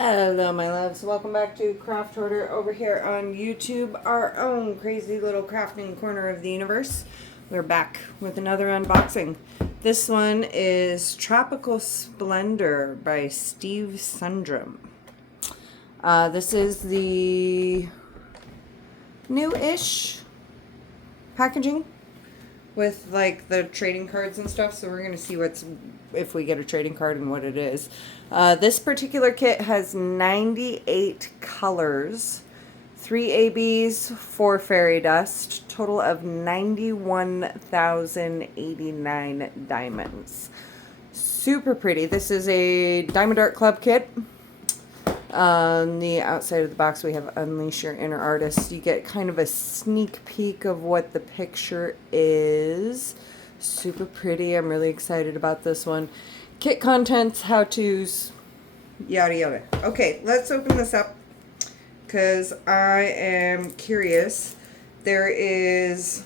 Hello my loves, welcome back to Craft Hoarder over here on YouTube, our own crazy little crafting corner of the universe. We're back with another unboxing. This one is Tropical Splendor by Steve Sundrum. This is the new-ish packaging with like the trading cards and stuff, so we're going to see if we get a trading card and what it is. This particular kit has 98 colors, 3 ABs, 4 fairy dust, total of 91,089 diamonds. Super pretty. This is a Diamond Art Club kit. On the outside of the box we have Unleash Your Inner Artist. You get kind of a sneak peek of what the picture is. Super pretty. I'm really excited about this one. Kit contents, how-tos, yada yada. Okay, let's open this up because I am curious. There is...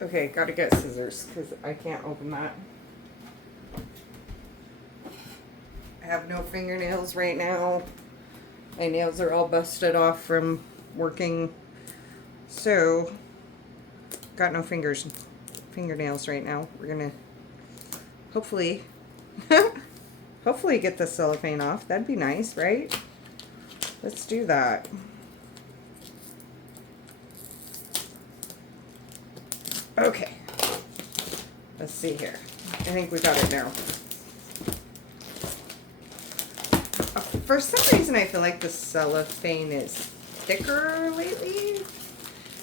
Okay, gotta get scissors because I can't open that. I have no fingernails right now. My nails are all busted off from working. So, got no fingernails right now. We're gonna hopefully, hopefully get the cellophane off. That'd be nice, right? Let's do that. Okay. Let's see here. I think we got it now. For some reason, I feel like the cellophane is thicker lately.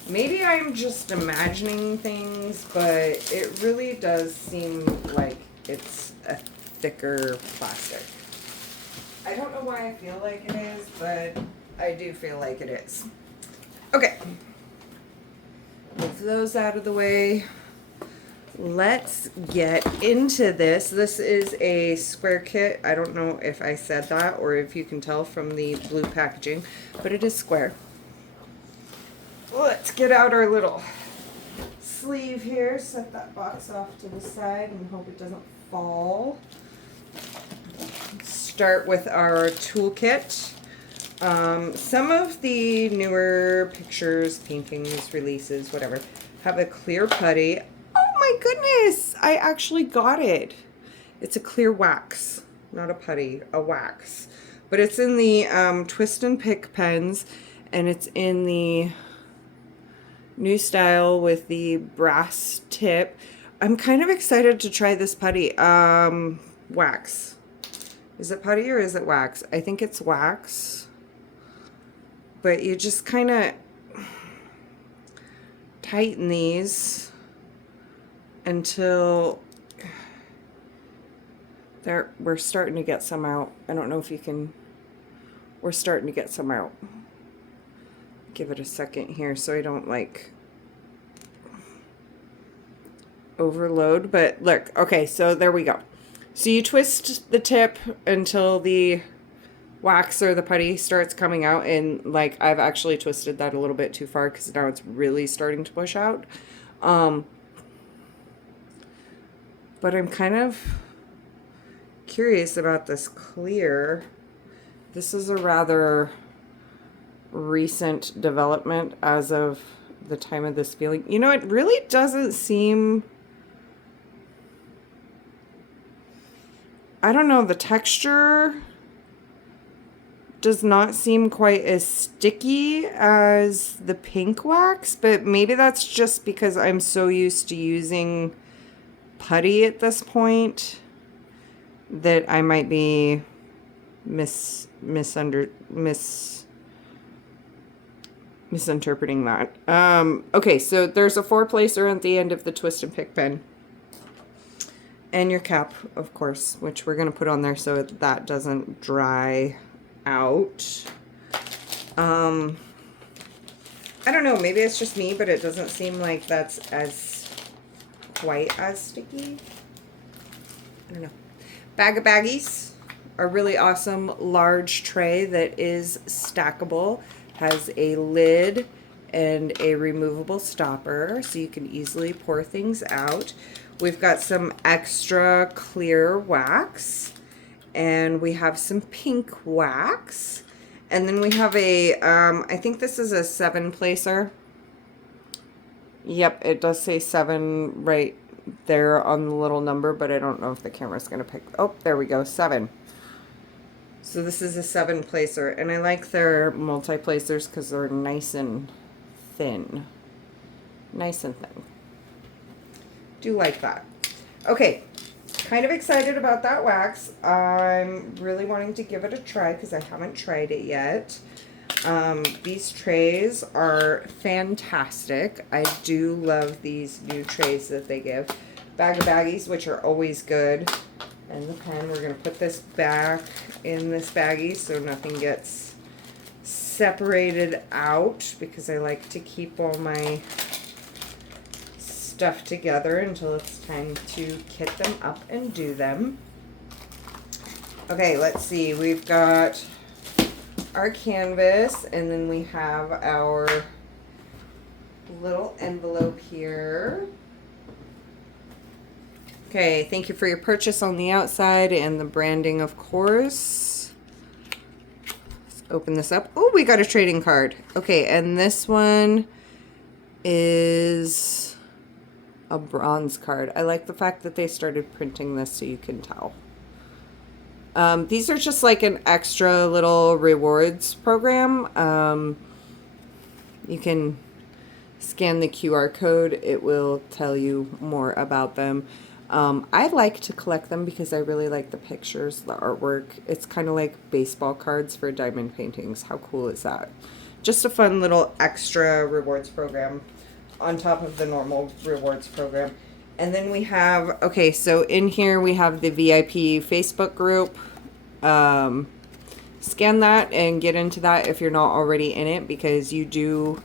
Maybe I'm just imagining things, but it really does seem like it's a thicker plastic. I don't know why I feel like it is, but I do feel like it is. Okay. Move those out of the way. Let's get into this. This is a square kit. I don't know if I said that or if you can tell from the blue packaging, but it is square. Let's get out our little sleeve here. Set that box off to the side and hope it doesn't fall. Start with our toolkit. Some of the newer pictures, paintings, releases, whatever, have a clear putty. My goodness, I actually got it. It's a clear wax, not a putty, a wax. But it's in the twist and pick pens, and it's in the new style with the brass tip. I'm kind of excited to try this putty. Wax. Is it putty or is it wax? I think it's wax. But you just kind of tighten these until we're starting to get some out. I don't know if you can, we're starting to get some out. Give it a second here so I don't like overload, but look, okay, so there we go. So you twist the tip until the wax or the putty starts coming out, and like I've actually twisted that a little bit too far because now it's really starting to push out. But I'm kind of curious about this clear. This is a rather recent development as of the time of this feeling. You know, it really doesn't seem... I don't know, the texture does not seem quite as sticky as the pink wax, but maybe that's just because I'm so used to using putty at this point that I might be misinterpreting that. Okay, so there's a 4-placer at the end of the twist and pick pen. And your cap, of course, which we're going to put on there so that doesn't dry out. I don't know, maybe it's just me, but it doesn't seem like that's quite as sticky. I don't know. Bag of baggies. A really awesome large tray that is stackable. Has a lid and a removable stopper so you can easily pour things out. We've got some extra clear wax And we have some pink wax. And then we have a, I think this is a 7 placer. Yep, it does say 7 right there on the little number, but I don't know if the camera's going to pick. Oh, there we go, 7. So this is a 7 placer, and I like their multi-placers because they're nice and thin. Nice and thin. Do like that. Okay, kind of excited about that wax. I'm really wanting to give it a try because I haven't tried it yet. These trays are fantastic. I do love these new trays that they give. Bag of baggies, which are always good. And the pen, we're going to put this back in this baggie so nothing gets separated out, because I like to keep all my stuff together until it's time to kit them up and do them. Okay, let's see. We've got our canvas, and then we have our little envelope here. Okay, thank you for your purchase on the outside and the branding, of course. Let's open this up. Oh, we got a trading card. Okay, and this one is a bronze card. I like the fact that they started printing this so you can tell. These are just like an extra little rewards program. You can scan the QR code. It will tell you more about them. I like to collect them because I really like the pictures, the artwork. It's kind of like baseball cards for diamond paintings. How cool is that? Just a fun little extra rewards program on top of the normal rewards program. And then we have, okay, so in here we have the VIP Facebook group. Scan that and get into that if you're not already in it, because you do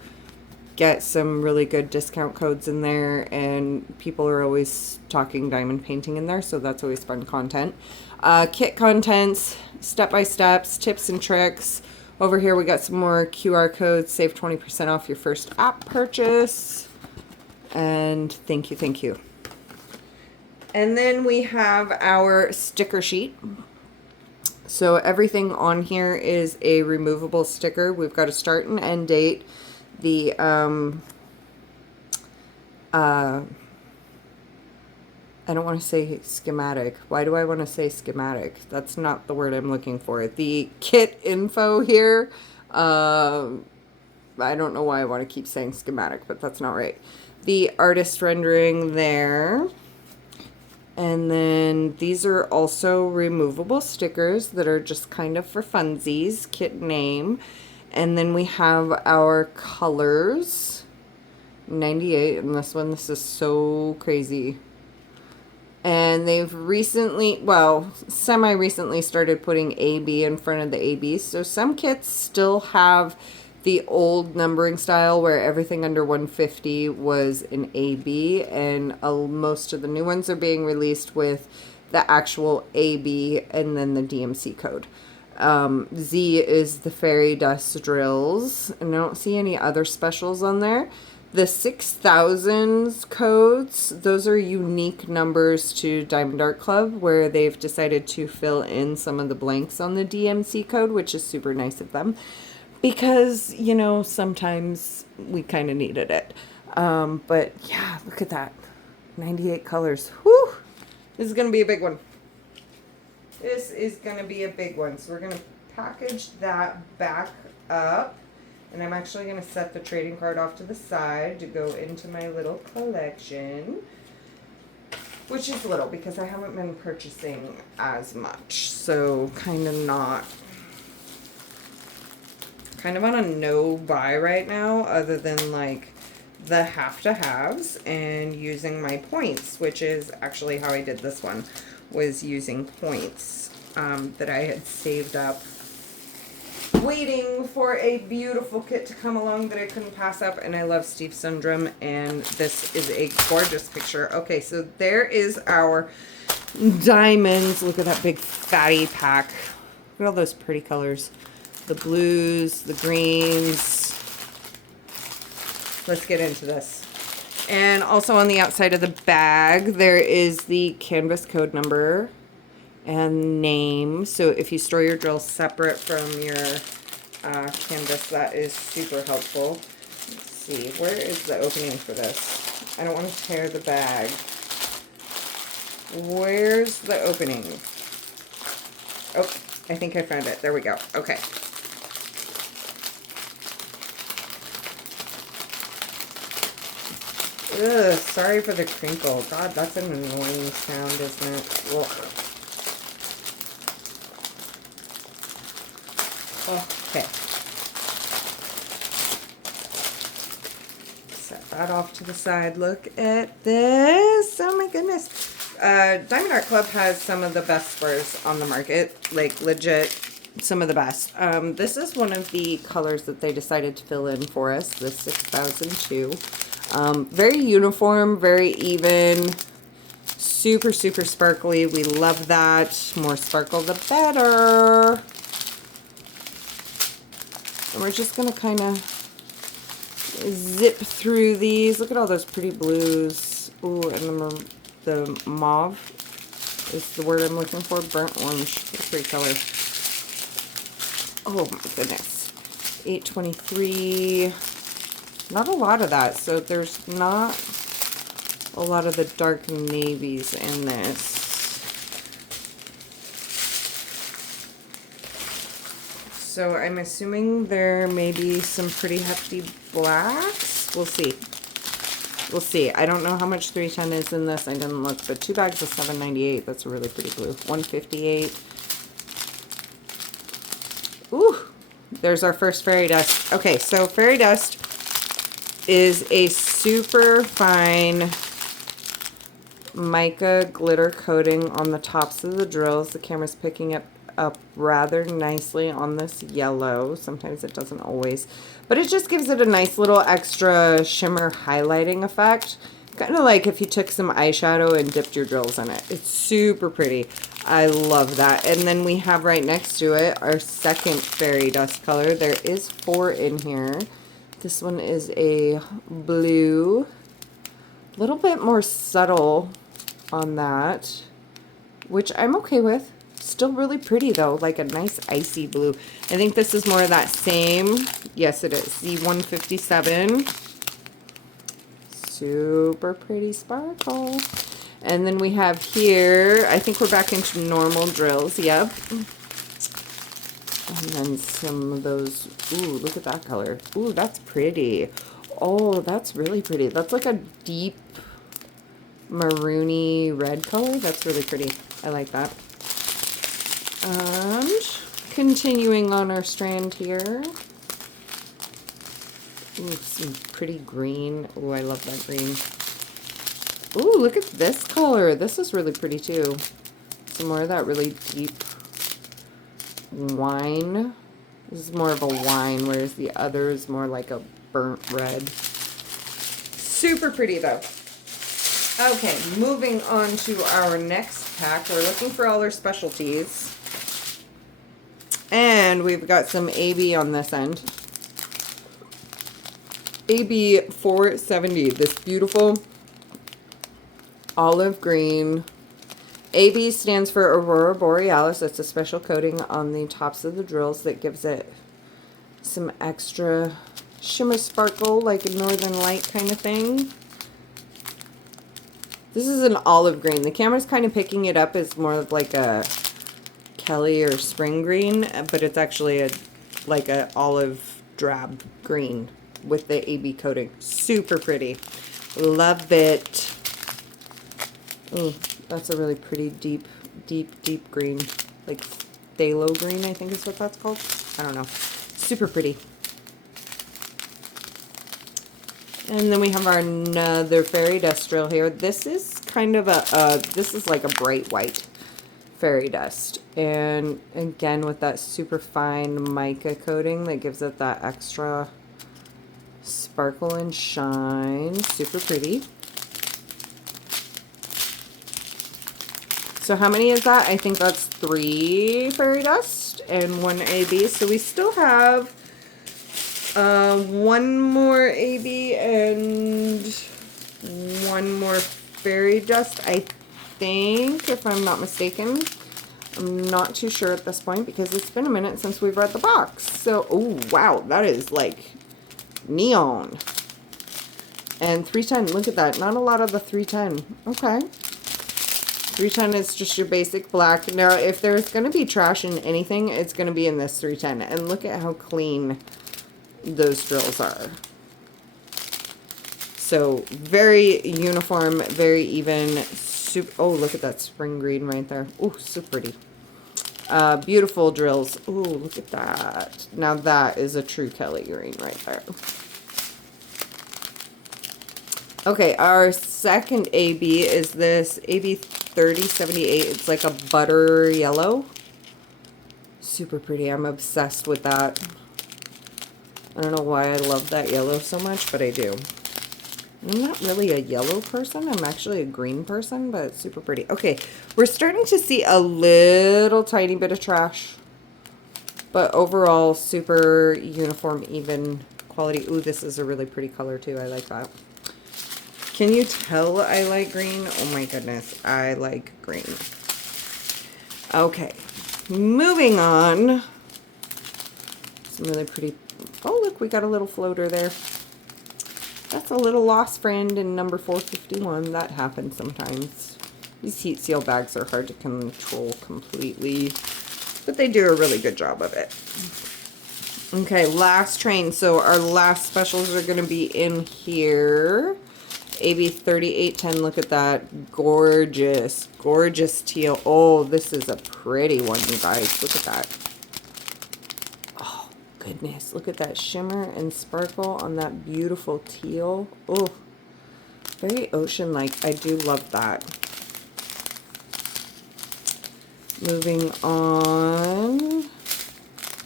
get some really good discount codes in there, and people are always talking diamond painting in there, so that's always fun content. Kit contents, step-by-steps, tips and tricks. Over here we got some more QR codes. Save 20% off your first app purchase. And thank you, thank you. And then we have our sticker sheet. So everything on here is a removable sticker. We've got a start and end date. The I don't want to say schematic. Why do I want to say schematic? That's not the word I'm looking for. The kit info here. I don't know why I want to keep saying schematic, but that's not right. The artist rendering there. And then these are also removable stickers that are just kind of for funsies. Kit name. And then we have our colors. 98 in this one. This is so crazy. And they've recently, well, semi-recently started putting AB in front of the ABs. So some kits still have the old numbering style where everything under 150 was an AB. And most of the new ones are being released with the actual AB and then the DMC code. Z is the fairy dust drills, and I don't see any other specials on there. The 6000s codes, those are unique numbers to Diamond Art Club, where they've decided to fill in some of the blanks on the DMC code, which is super nice of them, because, you know, sometimes we kind of needed it. But yeah, look at that. 98 colors. Whew! This is going to be a big one. This is going to be a big one. So we're going to package that back up. And I'm actually going to set the trading card off to the side to go into my little collection. Which is little because I haven't been purchasing as much. So kind of on a no buy right now, other than like the have-to-haves and using my points, which is actually how I did this one. Was using points that I had saved up, waiting for a beautiful kit to come along that I couldn't pass up. And I love Steve Sundrum, and this is a gorgeous picture. Okay, so there is our diamonds. Look at that big fatty pack. Look at all those pretty colors. The blues, the greens. Let's get into this. And also on the outside of the bag, there is the canvas code number. and name. So if you store your drills separate from your canvas, that is super helpful. Let's see, where is the opening for this? I don't want to tear the bag. Where's the opening? Oh, I think I found it. There we go. Okay. Ugh, sorry for the crinkle. God, that's an annoying sound, isn't it? Ugh. Okay. Set that off to the side. Look at this. Oh my goodness. Diamond Art Club has some of the best spurs on the market. Like, legit, some of the best. This is one of the colors that they decided to fill in for us, the 6002. Very uniform, very even, super, super sparkly. We love that. More sparkle, the better. And we're just going to kind of zip through these. Look at all those pretty blues. Ooh, and the mauve is the word I'm looking for. Burnt orange. What a pretty color. Oh my goodness. 823. Not a lot of that, so there's not a lot of the dark navies in this. So I'm assuming there may be some pretty hefty blacks. We'll see. We'll see. I don't know how much 310 is in this. I didn't look, but 2 bags of $7.98. That's a really pretty blue. 158. Ooh, there's our first fairy dust. Okay, so fairy dust is a super fine mica glitter coating on the tops of the drills. The camera's picking it up rather nicely on this yellow. Sometimes it doesn't always, but it just gives it a nice little extra shimmer highlighting effect. Kind of like if you took some eyeshadow and dipped your drills in it. It's super pretty. I love that. And then we have right next to it our second fairy dust color. There is 4 in here. This one is a blue, a little bit more subtle on that, which I'm okay with. Still really pretty though, like a nice icy blue. I think this is more of that same. Yes, it is. The 157. Super pretty sparkle. And then we have here, I think we're back into normal drills. Yep. And then some of those, ooh, look at that color. Ooh, that's pretty. Oh, that's really pretty. That's like a deep maroony red color. That's really pretty. I like that. And continuing on our strand here. Ooh, some pretty green. Ooh, I love that green. Ooh, look at this color. This is really pretty too. Some more of that really deep wine. This is more of a wine, whereas the other is more like a burnt red. Super pretty though. Okay, moving on to our next pack. We're looking for all our specialties. And we've got some AB on this end. AB 470, this beautiful olive green. AB stands for Aurora Borealis. It's a special coating on the tops of the drills that gives it some extra shimmer sparkle, like a northern light kind of thing. This is an olive green. The camera's kind of picking it up as more of like a Kelly or spring green, but it's actually like a olive drab green with the AB coating. Super pretty. Love it. Ooh, that's a really pretty deep green. Like phthalo green, I think is what that's called. I don't know. Super pretty. And then we have our another fairy dust drill here. This is kind of this is like a bright white fairy dust. And again, with that super fine mica coating that gives it that extra sparkle and shine. Super pretty. So how many is that? I think that's 3 fairy dust and 1 AB. So we still have 1 more AB and 1 more fairy dust, I think, if I'm not mistaken. I'm not too sure at this point because it's been a minute since we've read the box. So, oh, wow, that is like neon. And 310, look at that. Not a lot of the 310. Okay. 310 is just your basic black. Now, if there's going to be trash in anything, it's going to be in this 310. And look at how clean those drills are. So, very uniform, very even. Super, oh, look at that spring green right there. Oh, so pretty. Beautiful drills. Oh, look at that. Now, that is a true Kelly green right there. Okay, our second AB is this AB 3078. It's like a butter yellow. Super pretty. I'm obsessed with that. I don't know why I love that yellow so much, but I do. I'm not really a yellow person. I'm actually a green person, but it's super pretty. Okay, we're starting to see a little tiny bit of trash. But overall, super uniform, even quality. Ooh, this is a really pretty color too. I like that. Can you tell I like green? Oh my goodness, I like green. Okay, moving on. Some really pretty, oh look, we got a little floater there. That's a little lost friend in number 451. That happens sometimes. These heat seal bags are hard to control completely, but they do a really good job of it. Okay, last train. So our last specials are going to be in here. AB 3810, look at that. Gorgeous, gorgeous teal. Oh, this is a pretty one, you guys. Look at that. Oh, goodness. Look at that shimmer and sparkle on that beautiful teal. Oh, very ocean-like. I do love that. Moving on.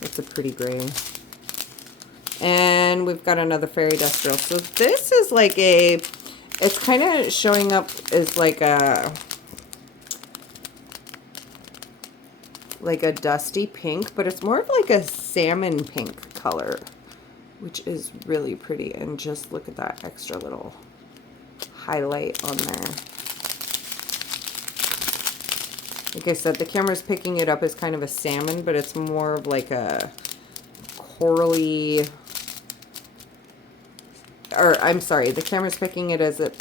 That's a pretty gray. And we've got another fairy dust drill. So this is like a... It's kind of showing up as like a dusty pink, but it's more of like a salmon pink color, which is really pretty. And just look at that extra little highlight on there. Like I said, the camera's picking it up as kind of a salmon, but it's more of like a corally... Or, I'm sorry, the camera's picking it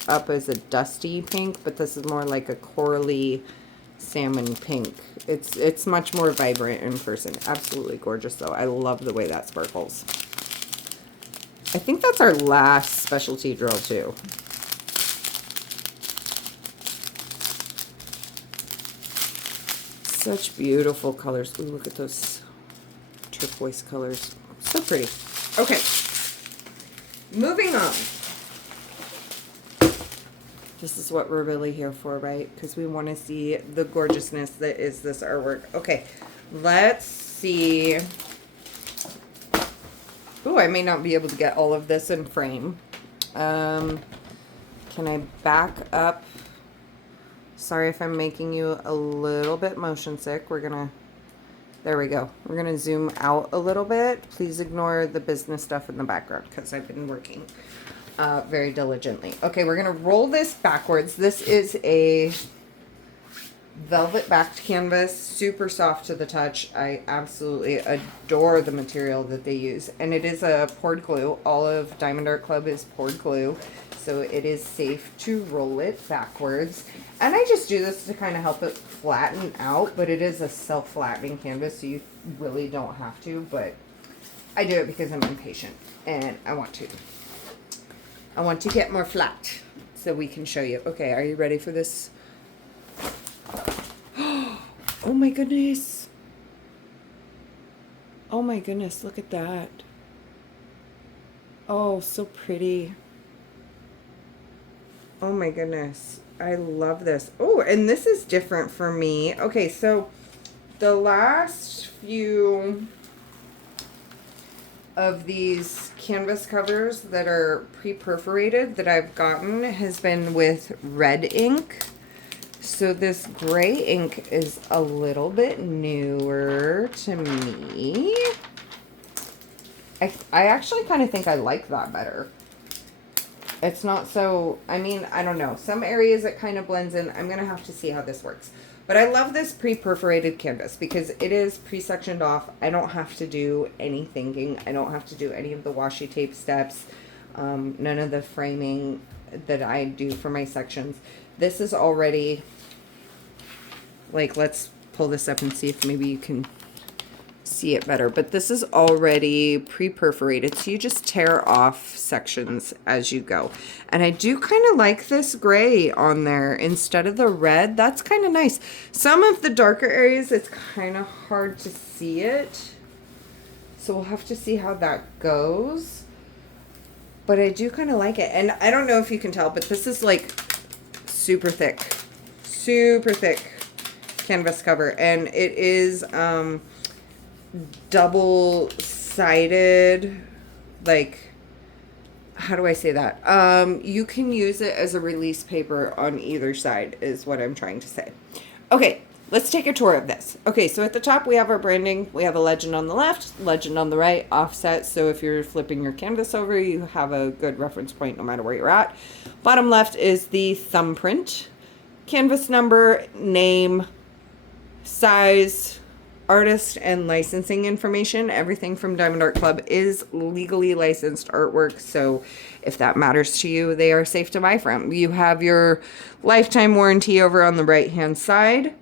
up as a dusty pink, but this is more like a corally salmon pink. It's much more vibrant in person. Absolutely gorgeous, though. I love the way that sparkles. I think that's our last specialty drill, too. Such beautiful colors. Ooh, look at those turquoise colors. So pretty. Okay. Moving on. This is what we're really here for, right? Because we want to see the gorgeousness that is this artwork. Okay, let's see. Oh, I may not be able to get all of this in frame. Can I back up? Sorry if I'm making you a little bit motion sick. We're gonna... There we go. We're going to zoom out a little bit. Please ignore the business stuff in the background because I've been working very diligently. Okay, we're going to roll this backwards. This is a velvet backed canvas, super soft to the touch. I absolutely adore the material that they use. And it is a poured glue. All of Diamond Art Club is poured glue. So it is safe to roll it backwards. And I just do this to kind of help it flatten out, but it is a self-flattening canvas, so you really don't have to, but I do it because I'm impatient and I want to. I want to get more flat so we can show you. Okay, are you ready for this? Oh my goodness. Oh my goodness, look at that. Oh, so pretty. Oh my goodness. I love this. Oh, and this is different for me. Okay, so the last few of these canvas covers that are pre-perforated that I've gotten has been with red ink. So this gray ink is a little bit newer to me. I actually kind of think I like that better. It's not so, I mean, I don't know. Some areas it kind of blends in. I'm going to have to see how this works. But I love this pre-perforated canvas because it is pre-sectioned off. I don't have to do any thinking. I don't have to do any of the washi tape steps. None of the framing that I do for my sections. This is already, like, let's pull this up and see if maybe you can see it better. But this is already pre-perforated, so you just tear off sections as you go. And I do kind of like this gray on there instead of the red. That's kind of nice. Some of the darker areas, it's kind of hard to see it, so we'll have to see how that goes. But I do kind of like it. And I don't know if you can tell, but this is like super thick canvas cover. And it is double-sided, like, how do I say that? You can use it as a release paper on either side is what I'm trying to say. Okay, let's take a tour of this. Okay, so at the top we have our branding. We have a legend on the left, legend on the right, offset. So if you're flipping your canvas over, you have a good reference point no matter where you're at. Bottom left is the thumbprint, canvas number, name, size, artist, and licensing information. Everything from Diamond Art Club is legally licensed artwork, so if that matters to you, they are safe to buy from. You have your lifetime warranty over on the right hand side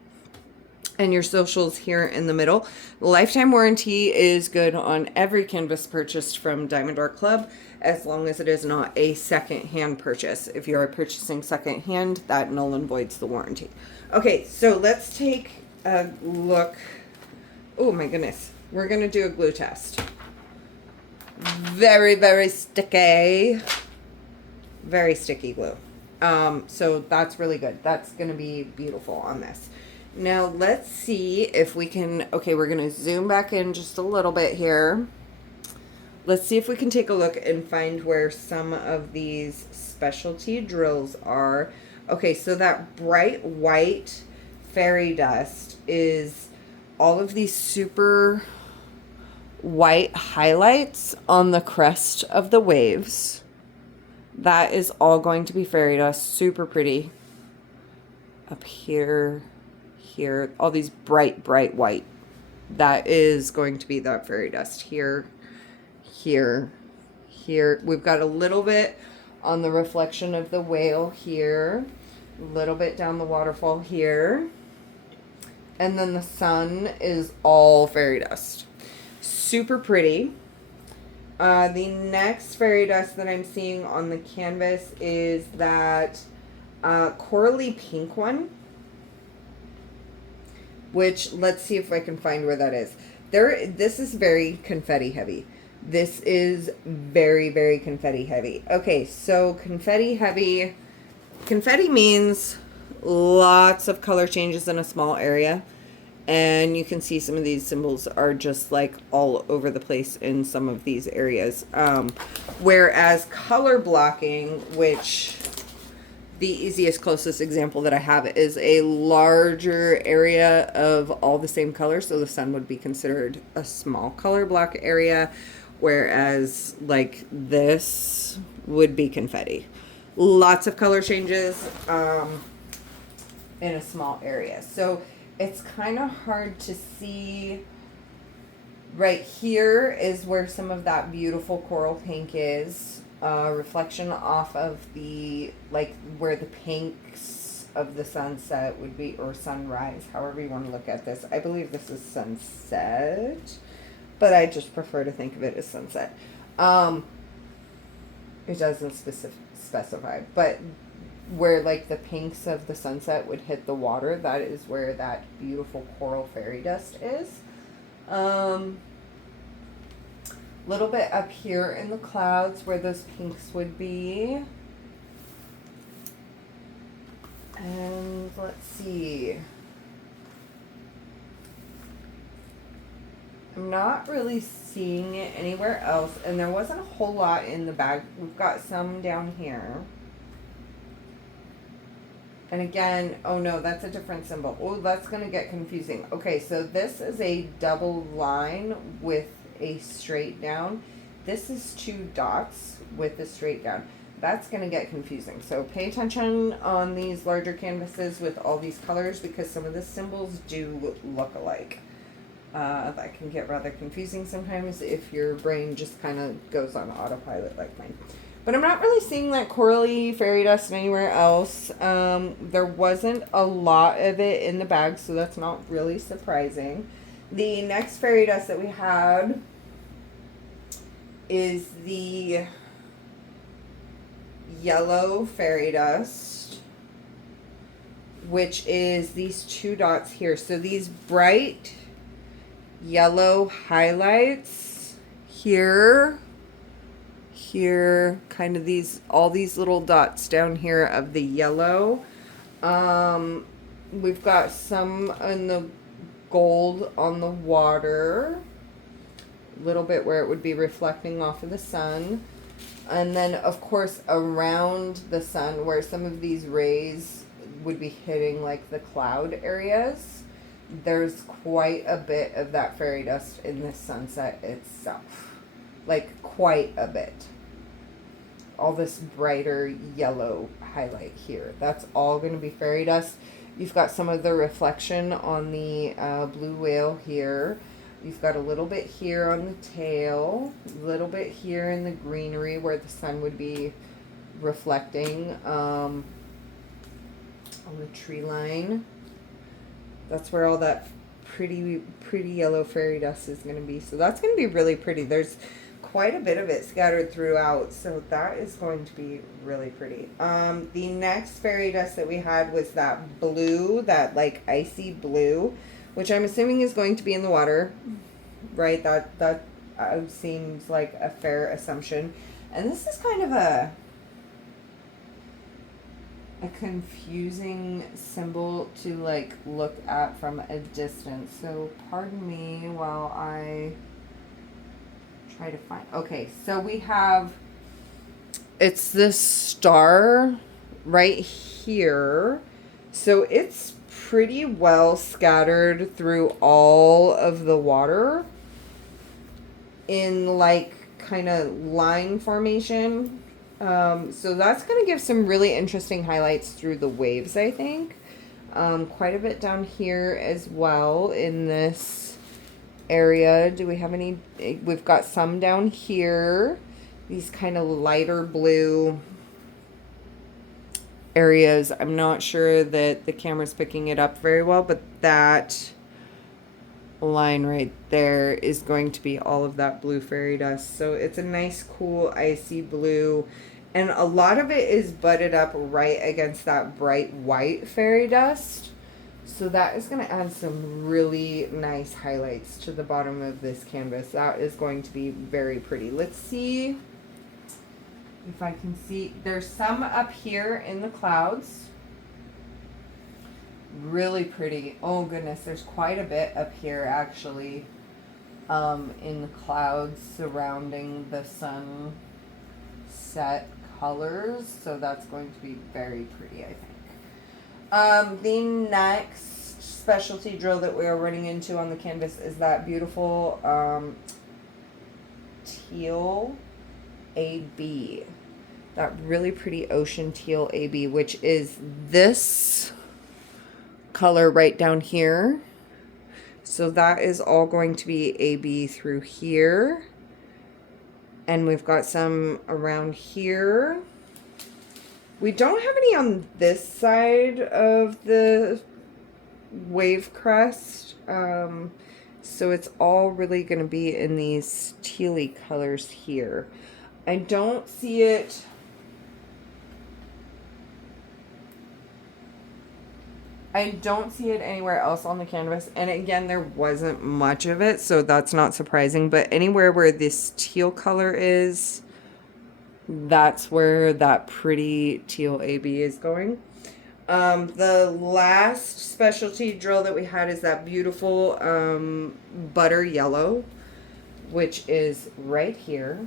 and your socials here in the middle. Lifetime warranty is good on every canvas purchased from Diamond Art Club, as long as it is not a second-hand purchase. If you are purchasing second-hand, that null and voids the warranty. Okay, so let's take a look. Oh my goodness. We're going to do a glue test. Very, very sticky. Very sticky glue. So that's really good. That's going to be beautiful on this. Now let's see if we can, okay, we're going to zoom back in just a little bit here. Let's see if we can take a look and find where some of these specialty drills are. Okay, so that bright white fairy dust is all of these super white highlights on the crest of the waves. That is all going to be fairy dust. Super pretty. Up here, here, all these bright, bright white. That is going to be that fairy dust. Here, here, here. We've got a little bit on the reflection of the whale here. A little bit down the waterfall here. And then the sun is all fairy dust. Super pretty. The next fairy dust that I'm seeing on the canvas is that corally pink one. Which, let's see if I can find where that is. This is very confetti heavy. This is very, very confetti heavy. Okay, so confetti heavy. Confetti means lots of color changes in a small area, and you can see some of these symbols are just like all over the place in some of these areas, whereas color blocking, which the easiest closest example that I have is a larger area of all the same color, so the sun would be considered a small color block area, whereas like this would be confetti. Lots of color changes in a small area. So it's kind of hard to see. Right here is where some of that beautiful coral pink is. Reflection off of the, like, where the pinks of the sunset would be, or sunrise, however you want to look at this. I believe this is sunset, but I just prefer to think of it as sunset. It doesn't specify, but where like the pinks of the sunset would hit the water, that is where that beautiful coral fairy dust is. Little bit up here in the clouds where those pinks would be. And let's see. I'm not really seeing it anywhere else, and there wasn't a whole lot in the bag. We've got some down here. And again, oh no, that's a different symbol. Oh, that's going to get confusing. Okay, so this is a double line with a straight down. This is two dots with a straight down. that's going to get confusing. So pay attention on these larger canvases with all these colors, because some of the symbols do look alike. That can get rather confusing sometimes if your brain just kind of goes on autopilot like mine. But I'm not really seeing that corally fairy dust anywhere else. There wasn't a lot of it in the bag, so that's not really surprising. The next fairy dust that we had is the yellow fairy dust, which is these 2 dots here. So these bright yellow highlights here, kind of these, all these little dots down here of the yellow. We've got some in the gold on the water, a little bit where it would be reflecting off of the sun. And then, of course, around the sun, where some of these rays would be hitting, like, the cloud areas, there's quite a bit of that fairy dust in the sunset itself. Like, quite a bit. All this brighter yellow highlight here. That's all going to be fairy dust. You've got some of the reflection on the blue whale here. You've got a little bit here on the tail, a little bit here in the greenery where the sun would be reflecting on the tree line. That's where all that pretty yellow fairy dust is going to be. So that's going to be really pretty. There's quite a bit of it scattered throughout, so that is going to be really pretty. The next fairy dust that we had was that blue, that like icy blue, which I'm assuming is going to be in the water, right? That seems like a fair assumption. And this is kind of a confusing symbol to like look at from a distance. So pardon me while I try to find. Okay, so we have, it's this star right here. So it's pretty well scattered through all of the water in like kind of line formation. So that's going to give some really interesting highlights through the waves, I think. Quite a bit down here as well in this area. Do we have any? We've got some down here. These kind of lighter blue areas. I'm not sure that the camera's picking it up very well, but that line right there is going to be all of that blue fairy dust. So it's a nice, cool, icy blue. And a lot of it is butted up right against that bright white fairy dust. So that is going to add some really nice highlights to the bottom of this canvas. That is going to be very pretty. Let's see if I can see. There's some up here in the clouds. Really pretty. Oh goodness, there's quite a bit up here actually in the clouds surrounding the sunset colors. So that's going to be very pretty, I think. The next specialty drill that we are running into on the canvas is that beautiful teal AB. That really pretty ocean teal AB, which is this color right down here. So that is all going to be AB through here. And we've got some around here. We don't have any on this side of the wave crest. So it's all really going to be in these tealy colors here. I don't see it. I don't see it anywhere else on the canvas. And again, there wasn't much of it, so that's not surprising. But anywhere where this teal color is, that's where that pretty teal AB is going. The last specialty drill that we had is that beautiful butter yellow, which is right here.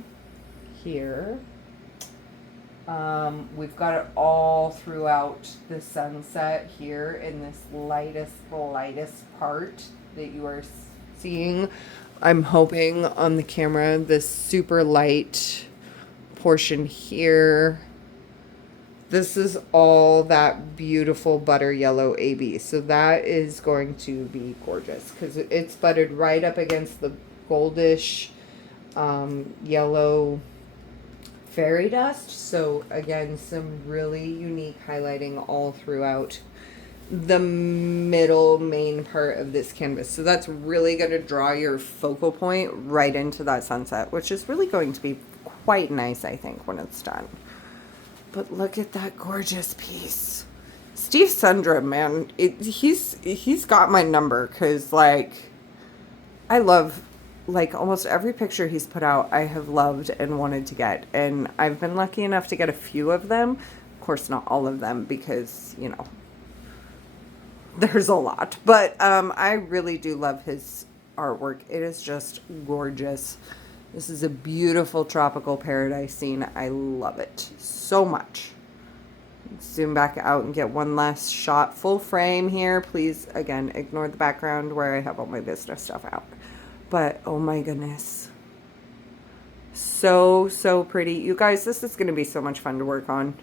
We've got it all throughout the sunset here in this lightest part that you are seeing. I'm hoping on the camera, this super light portion here This is all that beautiful butter yellow AB. So that is going to be gorgeous because it's buttered right up against the goldish yellow fairy dust. So again, some really unique highlighting all throughout the middle main part of this canvas. So that's really going to draw your focal point right into that sunset, which is really going to be quite nice, I think, when it's done. But look at that gorgeous piece. Steve Sundrum, man, he's got my number because, like, I love, like, almost every picture he's put out I have loved and wanted to get. And I've been lucky enough to get a few of them. Of course, not all of them because, you know, there's a lot. But I really do love his artwork. It is just gorgeous. This is a beautiful tropical paradise scene. I love it so much. Zoom back out and get one last shot. Full frame here. Please, again, ignore the background where I have all my business stuff out. But, oh my goodness. So, so pretty. You guys, this is going to be so much fun to work on.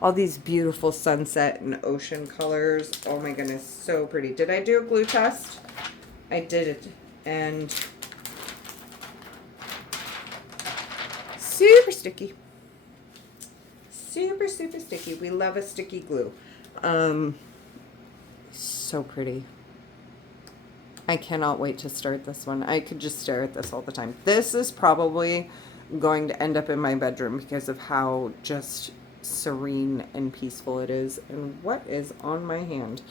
All these beautiful sunset and ocean colors. Oh my goodness, so pretty. Did I do a glue test? I did it. And super sticky. Super, super sticky. We love a sticky glue. So pretty. I cannot wait to start this one. I could just stare at this all the time. This is probably going to end up in my bedroom because of how just serene and peaceful it is. And what is on my hand?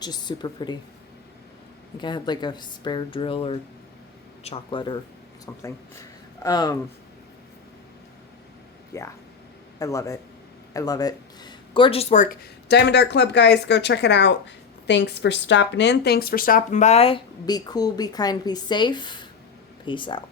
Just super pretty. I think I had like a spare drill or chocolate or something. Yeah, I love it. I love it. Gorgeous work. Diamond Art Club, guys, go check it out. Thanks for stopping in. Thanks for stopping by. Be cool, be kind, be safe. Peace out.